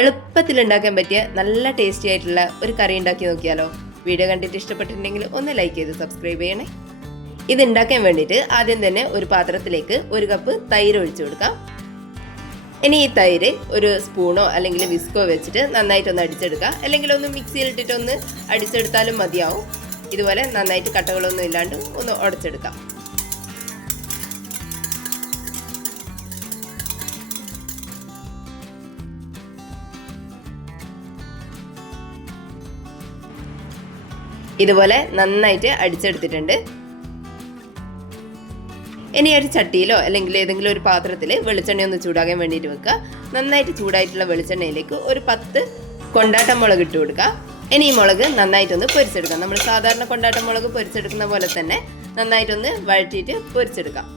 എളുപ്പത്തിൽ ഉണ്ടാക്കാൻ പറ്റിയ നല്ല ടേസ്റ്റി ആയിട്ടുള്ള ഒരു കറി ഉണ്ടാക്കി നോക്കിയാലോ? വീഡിയോ കണ്ടിട്ട് ഇഷ്ടപ്പെട്ടിട്ടുണ്ടെങ്കിൽ ഒന്ന് ലൈക്ക് ചെയ്ത് സബ്സ്ക്രൈബ് ചെയ്യണേ. ഇത് ഉണ്ടാക്കാൻ വേണ്ടിയിട്ട് ആദ്യം തന്നെ ഒരു പാത്രത്തിലേക്ക് 1 കപ്പ് തൈര് ഒഴിച്ചു കൊടുക്കാം. ഇനി ഈ തൈര് ഒരു സ്പൂണോ അല്ലെങ്കിൽ വിസ്കോ വെച്ചിട്ട് നന്നായിട്ടൊന്ന് അടിച്ചെടുക്കാം. അല്ലെങ്കിൽ ഒന്ന് മിക്സിയിലിട്ടിട്ട് ഒന്ന് അടിച്ചെടുത്താലും മതിയാവും. ഇതുപോലെ നന്നായിട്ട് കട്ടകളൊന്നും ഇല്ലാണ്ട് ഒന്ന് ഉടച്ചെടുക്കാം. ഇതുപോലെ നന്നായിട്ട് അടിച്ചെടുത്തിട്ടുണ്ട്. ഇനി ഒരു ചട്ടിയിലോ അല്ലെങ്കിൽ ഏതെങ്കിലും ഒരു പാത്രത്തിൽ വെളിച്ചെണ്ണ ഒന്ന് ചൂടാകാൻ വേണ്ടിയിട്ട് വെക്കുക. നന്നായിട്ട് ചൂടായിട്ടുള്ള വെളിച്ചെണ്ണയിലേക്ക് ഒരു 10 കൊണ്ടാട്ടം മുളക് ഇട്ട് കൊടുക്കുക. ഇനി ഈ മുളക് നന്നായിട്ടൊന്ന് പൊരിച്ചെടുക്കാം. നമ്മൾ സാധാരണ കൊണ്ടാട്ടം മുളക് പൊരിച്ചെടുക്കുന്ന പോലെ തന്നെ നന്നായിട്ടൊന്ന് വഴറ്റിയിട്ട് പൊരിച്ചെടുക്കാം.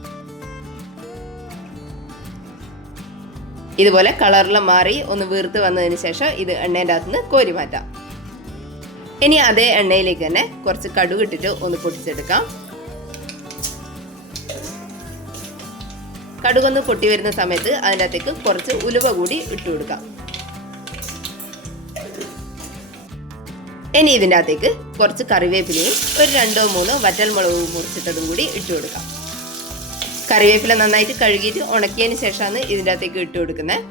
ഇതുപോലെ കളറെല്ലാം മാറി ഒന്ന് വീർത്ത് വന്നതിന് ശേഷം ഇത് എണ്ണേൻ്റെ അകത്തുനിന്ന് കോരി മാറ്റാം. ഇനി അതേ എണ്ണയിലേക്ക് തന്നെ കുറച്ച് കടുക് ഇട്ടിട്ട് ഒന്ന് പൊട്ടിച്ചെടുക്കാം. കടുകൊന്ന് പൊട്ടി വരുന്ന സമയത്ത് അതിൻ്റെ അകത്തേക്ക് കുറച്ച് ഉലുവ കൂടി ഇട്ട് കൊടുക്കാം. ഇനി ഇതിൻ്റെ അകത്തേക്ക് കുറച്ച് കറിവേപ്പിലയും ഒരു 2-3 വറ്റൽമുളകും മുറിച്ചിട്ടതും കൂടി ഇട്ട് കൊടുക്കാം. കറിവേപ്പില നന്നായിട്ട് കഴുകിയിട്ട് ഉണക്കിയതിന് ശേഷമാണ് ഇതിൻ്റെ അകത്തേക്ക് ഇട്ട് കൊടുക്കുന്നത്.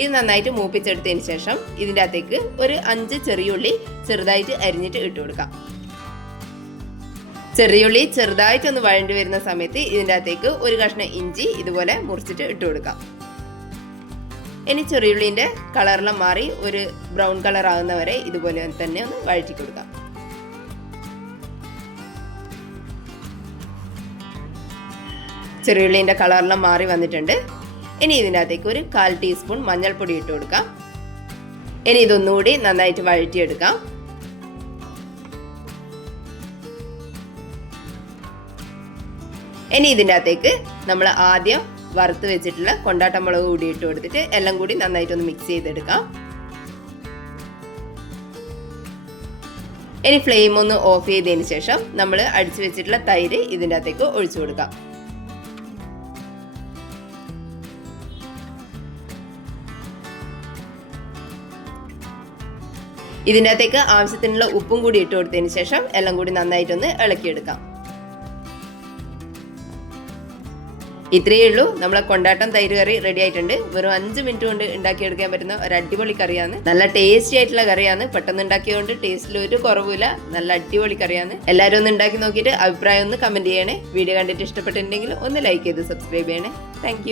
ഇത് നന്നായിട്ട് മൂപ്പിച്ചെടുത്തതിന് ശേഷം ഇതിൻ്റെ അകത്തേക്ക് ഒരു 5 ചെറിയുള്ളി ചെറുതായിട്ട് അരിഞ്ഞിട്ട് ഇട്ട് കൊടുക്കാം. ചെറിയുള്ളി ചെറുതായിട്ടൊന്ന് വഴണ്ടി വരുന്ന സമയത്ത് ഇതിൻ്റെ അകത്തേക്ക് ഒരു കഷ്ണം ഇഞ്ചി ഇതുപോലെ മുറിച്ചിട്ട് ഇട്ട് കൊടുക്കാം. ഇനി ചെറിയുള്ളിൻ്റെ കളറെല്ലാം മാറി ഒരു ബ്രൗൺ കളർ ആകുന്നവരെ ഇതുപോലെ തന്നെ ഒന്ന് വഴറ്റി കൊടുക്കാം. ചെറിയുള്ളിൻ്റെ കളറെല്ലാം മാറി വന്നിട്ടുണ്ട്. ഇനി ഇതിനകത്തേക്ക് ഒരു 1/4 ടീസ്പൂൺ മഞ്ഞൾപ്പൊടി ഇട്ട് കൊടുക്കാം. ഇനി ഇതൊന്നുകൂടി നന്നായിട്ട് വഴറ്റിയെടുക്കാം. ഇനി ഇതിൻ്റെ അകത്തേക്ക് നമ്മൾ ആദ്യം വറുത്ത് വെച്ചിട്ടുള്ള കൊണ്ടാട്ടം മുളക് കൂടി ഇട്ട് കൊടുത്തിട്ട് എല്ലാം കൂടി നന്നായിട്ടൊന്ന് മിക്സ് ചെയ്തെടുക്കാം. ഇനി ഫ്ലെയിം ഒന്ന് ഓഫ് ചെയ്തതിന് ശേഷം നമ്മൾ അടിച്ചു വെച്ചിട്ടുള്ള തൈര് ഇതിൻ്റെ അകത്തേക്ക് ഒഴിച്ചു കൊടുക്കാം. ഇതിൻ്റെ അകത്തേക്ക് ആവശ്യത്തിനുള്ള ഉപ്പും കൂടി ഇട്ട് കൊടുത്തതിന് ശേഷം എല്ലാം കൂടി നന്നായിട്ടൊന്ന് ഇളക്കിയെടുക്കാം. ഇത്രയേ ഉള്ളൂ, നമ്മളെ കൊണ്ടാട്ടം തൈര് കറി റെഡി ആയിട്ടുണ്ട്. വെറും 5 മിനിറ്റ് കൊണ്ട് ഉണ്ടാക്കിയെടുക്കാൻ പറ്റുന്ന ഒരു അടിപൊളി കറിയാണ്. നല്ല ടേസ്റ്റി ആയിട്ടുള്ള കറിയാണ്. പെട്ടെന്ന് ഉണ്ടാക്കിയതുകൊണ്ട് ടേസ്റ്റിൽ ഒരു കുറവില്ല. നല്ല അടിപൊളി കറിയാണ്. എല്ലാവരും ഒന്ന് ഉണ്ടാക്കി നോക്കിയിട്ട് അഭിപ്രായം ഒന്ന് കമന്റ് ചെയ്യണേ. വീഡിയോ കണ്ടിട്ട് ഇഷ്ടപ്പെട്ടിട്ടുണ്ടെങ്കിൽ ഒന്ന് ലൈക്ക് ചെയ്ത് സബ്സ്ക്രൈബ് ചെയ്യണേ. താങ്ക്